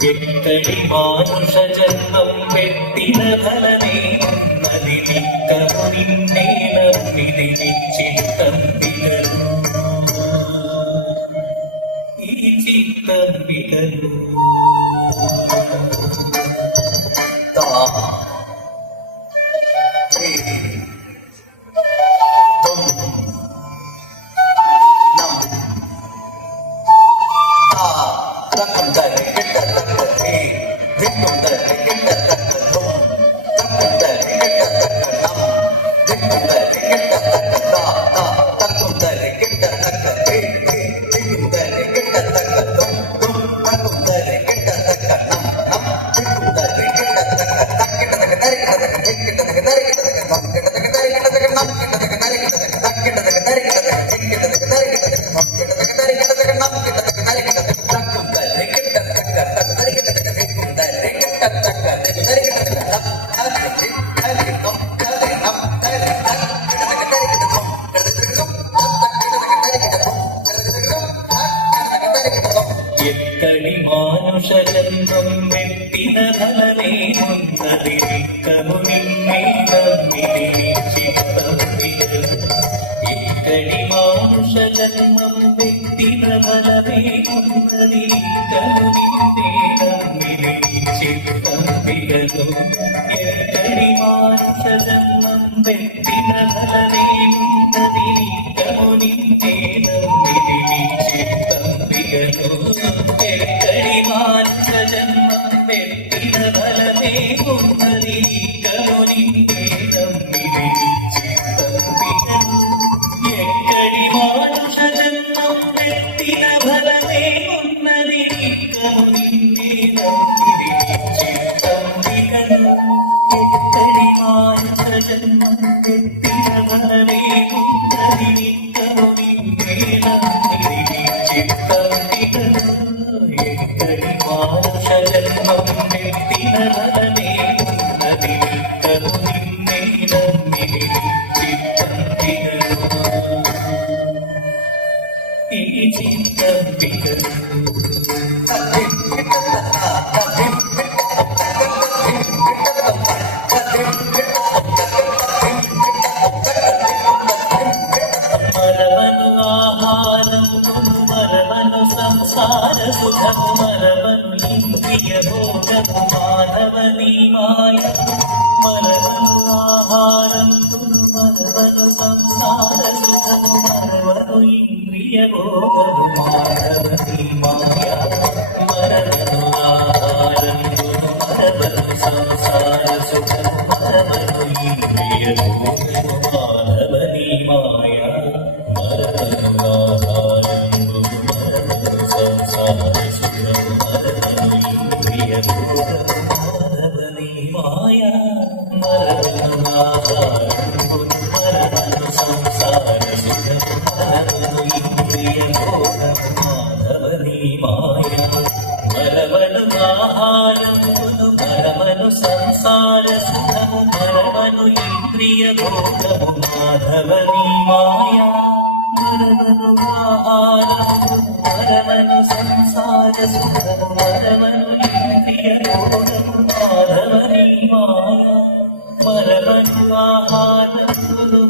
എട്ടടി മാനുഷ ജന്മം വെട്ടിന ഫലമേ നദിനിക്കമു നിന്നെ നന്ദിനി ചിത്തം വികലു ഈ ചിത്തം വികലു എക്കടി മാനുഷജന്മം വെട്ടിന ഫലമേ നദിനിക്കമു നിന്നെ നന്ദിനി ചിത്തം വികലു എക്കടി മാനുഷജന്മം വെട്ടിന ഫലമേ നദിനിക്കമു നിന്നെ നന്ദിനി ചിത്തം വികലു എക്കടി മാനുഷജന്മം വെട്ടിന ഫലമേ നദിനിക്കമു നിന്നെ നന്ദിനി ചിത്തം വികലു എക്കടി മാനുഷജന്മം വെട്ടിന ഫലമേ നദിനിക്കമു നിന്നെ നന്ദിനി ചിത്തം വികലു എക്കടി മാനുഷജന്മം വെട്ടിന ഫലമേ നദിനിക്കമു നിന്നെ നന്ദിനി ചിത്തം വികലു എക്കടി മാനുഷജന്മം വെട്ടിന ഫലമേ നദിനിക്കമു നിന്നെ നന്ദിനി ചിത്തം വികലു എക്കടി മാനുഷജന്മം വെട്ടിന ഫലമേ നദിനിക്കമു നിന്നെ നന്ദിനി ചിത്തം വികലു ഈ ചിത്തം വികലു മരവനു ആഹാരം മരവനു സംസാര സുഖം മരവനു ഇന്ദ്രിയ ഭോഗം മാധവനീ മായ മരവനു ആഹാരം മരവനു സംസാര സുഖം മരവനു ഇന്ദ്രിയ ഭോഗം മാധവനീ മായ മരവനു ആഹാരം മരവനു സംസാര സുഖം മരവനു ഇന്ദ്രിയ ഭോഗം മാധവനീ മായ മരവനു ആഹാരം മരവനു സംസാര സുഖം മരവനു ഇന്ദ്രിയ ഭോഗം മാധവനീ മായ മരവനു ആഹാരം മരവനു സംസാര സുഖം മരവനു ഇന്ദ്രിയ ഭോഗം മാധവനീ മായ മരവനു ആഹാരം മരവനു സംസാര സുഖം മരവനു ഇന്ദ്രിയ ഭോഗം മാധവനീ മായ മരവനു ആഹാരം മരവനു സംസാര സുഖം മരവനു ഇന്ദ്രിയ ഭോഗം മാധവനീ മായ മരവനു ആഹാരം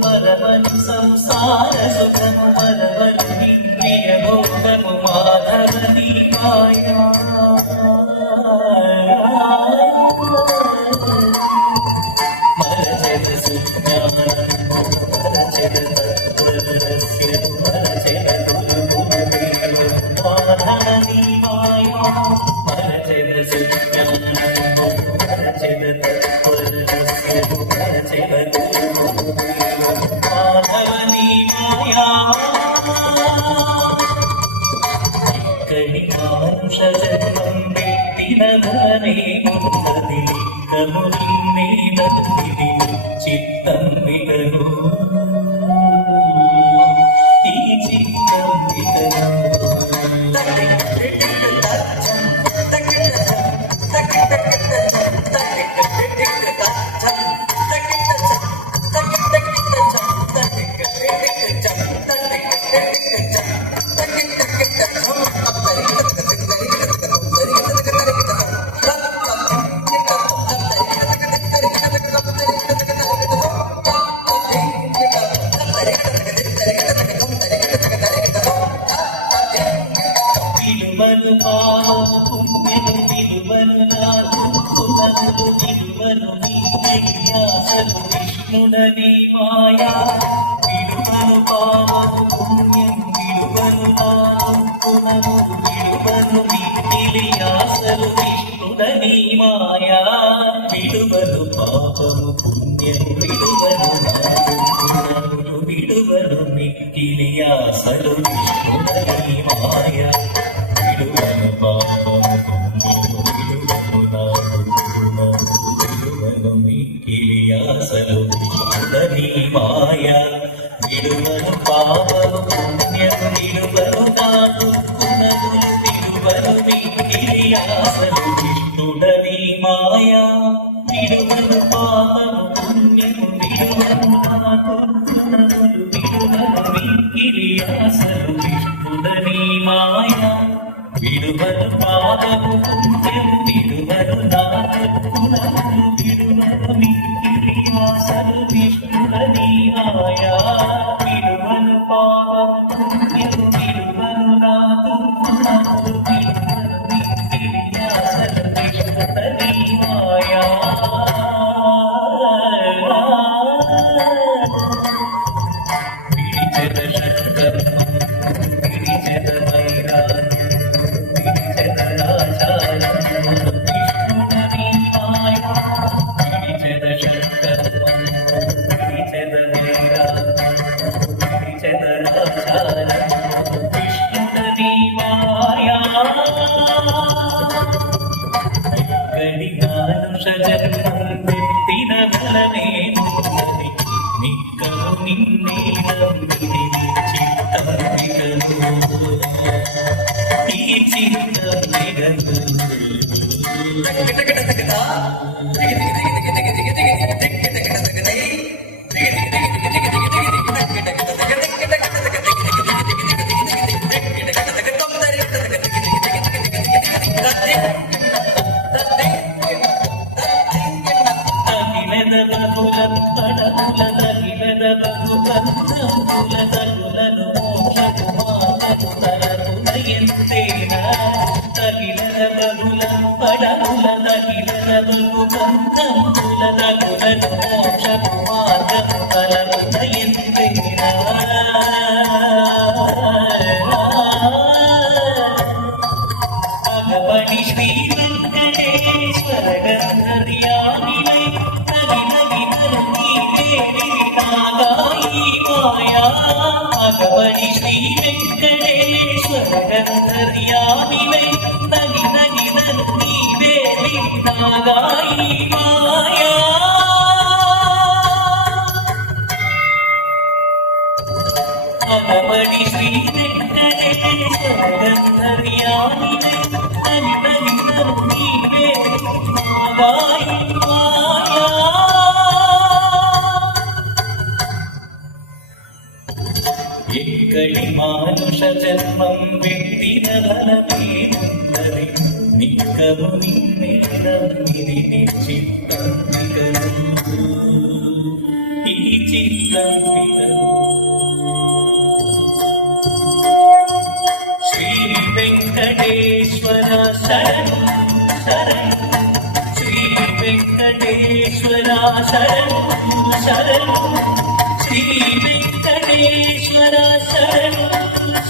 മരവനു സംസാര സുഖം മരവനു ഇന്ദ്രിയ ഭോഗം മാധവനീ മായ എക്കടി മാനുഷജന്മം വെട്ടിന ഫലമേ നദിനിക്കമു നിന്നെ നന്ദിനി ചിത്തം വികലു ഈ ചിത്തം വികലു విష్ణుడని మాయా విడువను పావను పుణ్యం విడువను నానుకునము విడువను మిక్కిలియాసలు విష్ణుడని మాయా విడువను పాపము పుణ్యం విడువను నానుకునము విడువను మిక్కిలియాసలు విష్ణుడని మాయా విడువను పాపము మిక్కిలియాసలు విష్ణుడని మాయా విడువను పాపము పుణ్యము విడువను నాను గుణములు విడువను మిక్కిలియాసలు విష్ణుడని మాయా విడువను పాపము పుణ్యము విడువను నాను గుణములు విడువను మిక్కిలియాసలు విష్ణుడని మాయా విడువను పాపము పుణ్యము విడువను నాను గుణములు విడువను మిక్కిలియాసలు విష్ణుడని మాయా విడువను పాపము పుణ్యము విడువను నాను గుణములు విడువను మిక్కిలియాసలు విష్ణుడని మాయా విడిచెద శంకరము విడిచెద వైరాగ్యము జన్మెత్తిన బలమే నిక్కము నిన్నే నమ్మిది చిత్తంబికను ఈ చిత్తంబికను శ్రీ వెంకటేశ్వర గంధర్యామివై తగిన విధరు నీవేరి నాగాయి మాయా భగవడి శ్రీ వెంకటేశ్వర గంధర్యామివై తగిన విధరు నీవేరి నాగాయి మాయా భగవడి శ్రీ వెంకటేశ్వర గంధర్యామివై ఎక్కడి మానుష జన్మం వెట్టిన బలమేమున్నది నిక్కము నిన్నే నమ్మిది చిత్తంబికను ఈ చిత్తంబికను శ్రీ వెంకటేశ్వర శరణు శరణు శ్రీ వెంకటేశ్వర శరణు శరణు శ్రీ వెంకటేశ్వర శరణు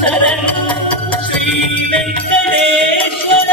శరణు శ్రీ వెంకటేశ్వర